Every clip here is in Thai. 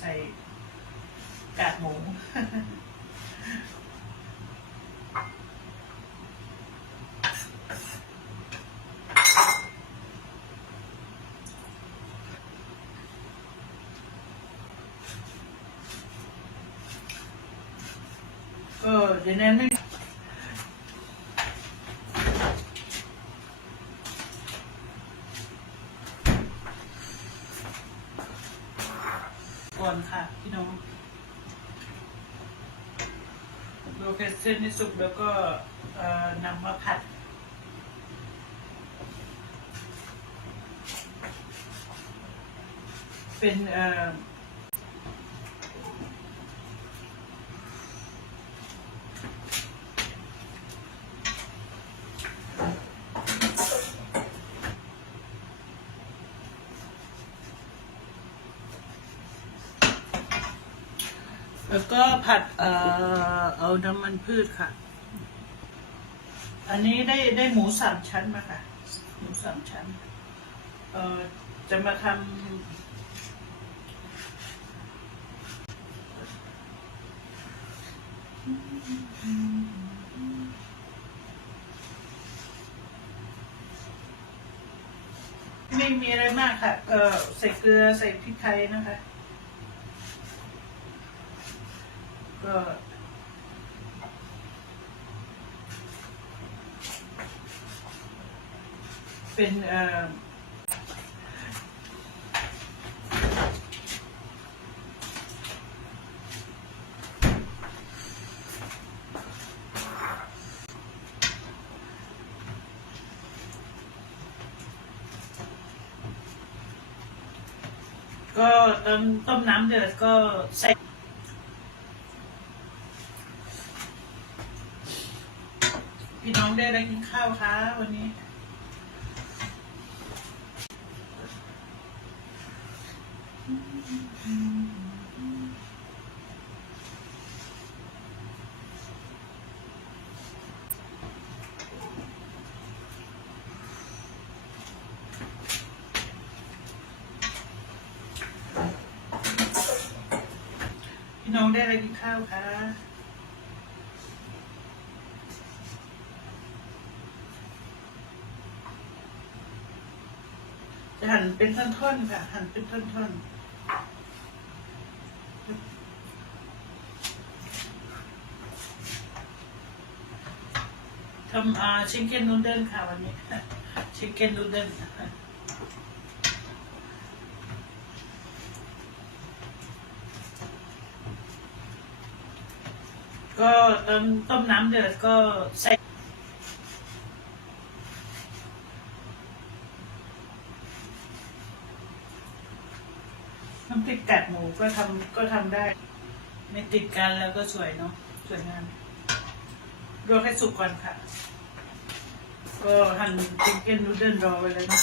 ใส่กากหมูเออเดี๋ยวนี้ไม่ ก่อนค่ะ พี่น้องโรเคเส้ นให้สุกแล้วก็นำมาผัด เป็นเอ่อ แล้วก็ผัดเอ่อเอาน้ำมันพืชค่ะ อันนี้ได้ได้หมูสามชั้นมาค่ะ หมูสามชั้น เอ่อจะมาทำไม่มีอะไรมากค่ะเออใส่เกลือใส่พริกไทยนะคะ ก็เป็นเอ่อก็ต้มต้มน้ำเดือดก็ใส่ พี่น้องได้อะไรกินข้าวคะวันนี้ พี่น้องได้อะไรกินข้าวคะ จะหั่นเป็นท่อนๆค่ะ หั่นเป็นท่อนๆทำอ่าชิคเก้นนูเดิลค่ะวันนี้ชิคเก้นนูเดิลก็ต้มต้มน้ำเดือดก็ใส่ น้ำพริกกัดหมูก็ทำก็ทำได้ ไม่ติดกันแล้วก็สวยเนาะสวยงามรอให้สุกก่อนค่ะ ก็หั่นชิคเก้นนูเดิลรอไว้เลยนะ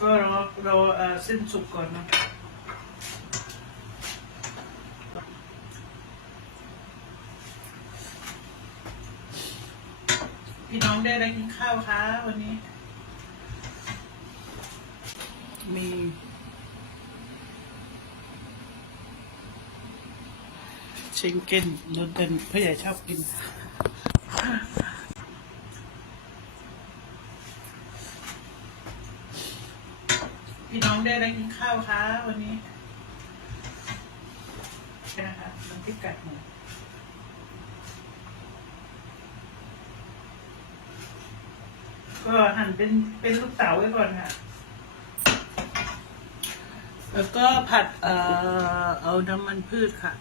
ก็รอรอเออเส้นสุกก่อนเนาะพี่น้องได้อะไรกินข้าวคะวันนี้ มี ชิงเก้นนูเดิลเพื่อใหญ่ชอบกิน พี่น้องได้อะไรกินข้าวคะวันนี้นะคะน้ำพริกกัดหมูก็หั่นเป็นเป็นลูกเต๋าไว้ก่อนค่ะ แล้วก็ผัดเอ่อเอาน้ำมันพืชค่ะ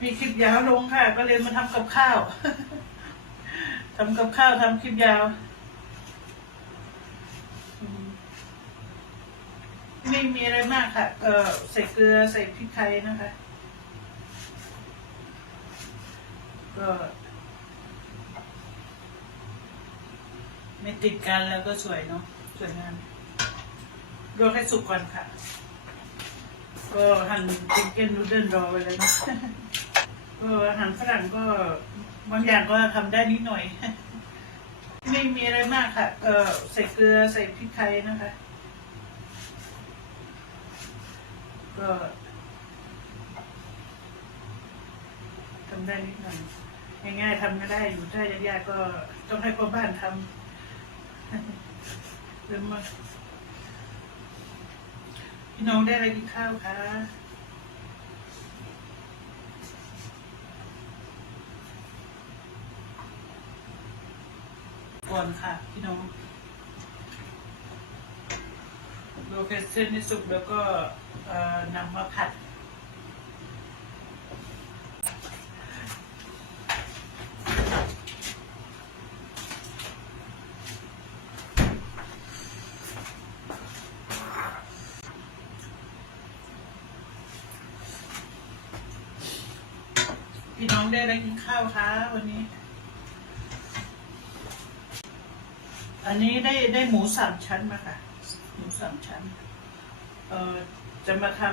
มีคลิปยาวลงค่ะ ก็เลยมาทำกับข้าว ทำกับข้าวทำคลิปยาว ไม่มีอะไรมากค่ะ ก็ใส่เกลือใส่พริกไทยนะคะ ก็ไม่ติดกันแล้วก็สวยเนาะสวยงาม รอให้สุกก่อนค่ะ ก็หั่นชิคเก้นนูเดิลรอไว้เลยนะก็อาหารฝรั่งก็บางอย่างก็ทำได้นิดหน่อย ไม่มีอะไรมากค่ะ ก็ใส่เกลือใส่พริกไทยนะคะ ก็ทำได้นิดหน่อยง่ายๆทำก็ได้อยู่ถ้ายากๆก็ต้องให้พ่อบ้านทำเริ่มมา พี่น้องได้อะไรกินข้าวคะก่อนค่ะ พี่น้องโลเคชั่นนี้สุกแล้วก็นำมาผัด พี่น้องได้อะไรกินข้าวคะวันนี้ อันนี้ได้ได้หมูสามชั้นมาค่ะ หมูสามชั้น เอ่อจะมาทำ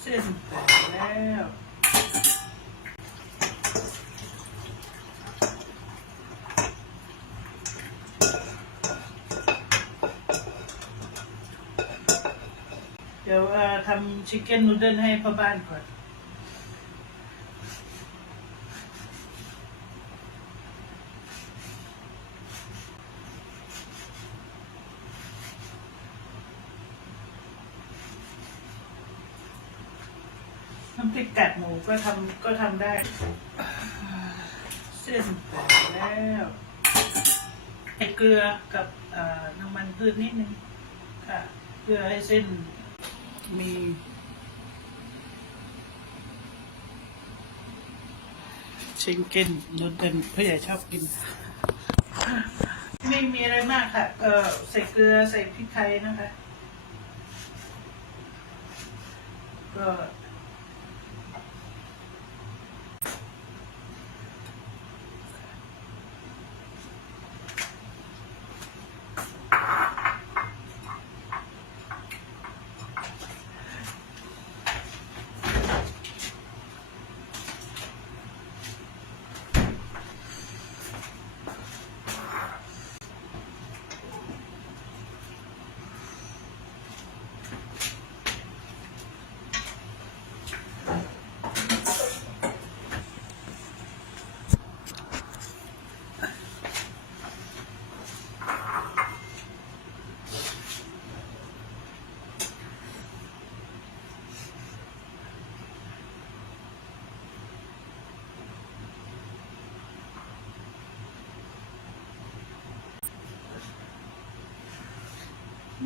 เส้นไปแล้ว เดี๋ยวเอ่อทำชิคเก้นนูเดิลให้พ่อบ้านก่อน น้ำพริกกัดหมูก็ทำก็ทำได้ เส้นไปแล้วใส่เกลือกับน้ำมันพืชนิดนึงค่ะ เพื่อให้เส้น มี ชิงเก้นนูเดิลผู้ใหญ่ชอบกิน ไม่มีอะไรมากค่ะ ก็ใส่เกลือใส่พริกไทยนะคะ ก็ น้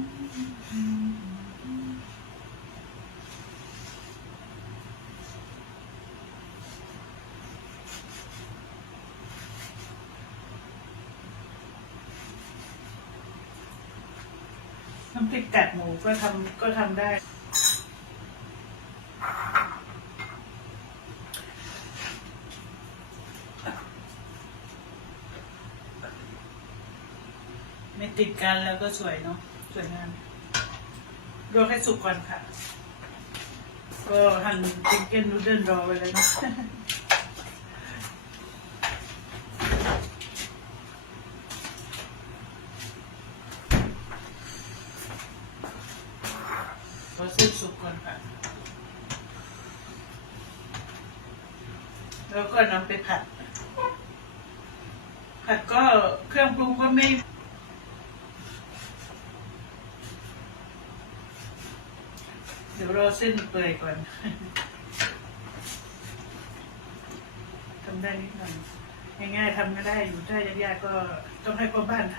ำพริกกัดหมูก็ทำก็ทำได้ ไม่ติดกันแล้วก็สวยเนาะ สวยงามรอให้สุกก่อนค่ะ ก็หั่นชิคเก้นนูเดิลรอไว้เลยนะรอเส้นสุกก่อนค่ะ แล้วก็นำไปผัด ผัดก็เครื่องปรุงก็ไม่ ดี๋ยวรอเส้นเปื่อยก่อนทำได้นิดหน่อยง่ายๆทำก็ได้อยู่ถ้ายากๆก็ต้องให้พ่อบ้านทำ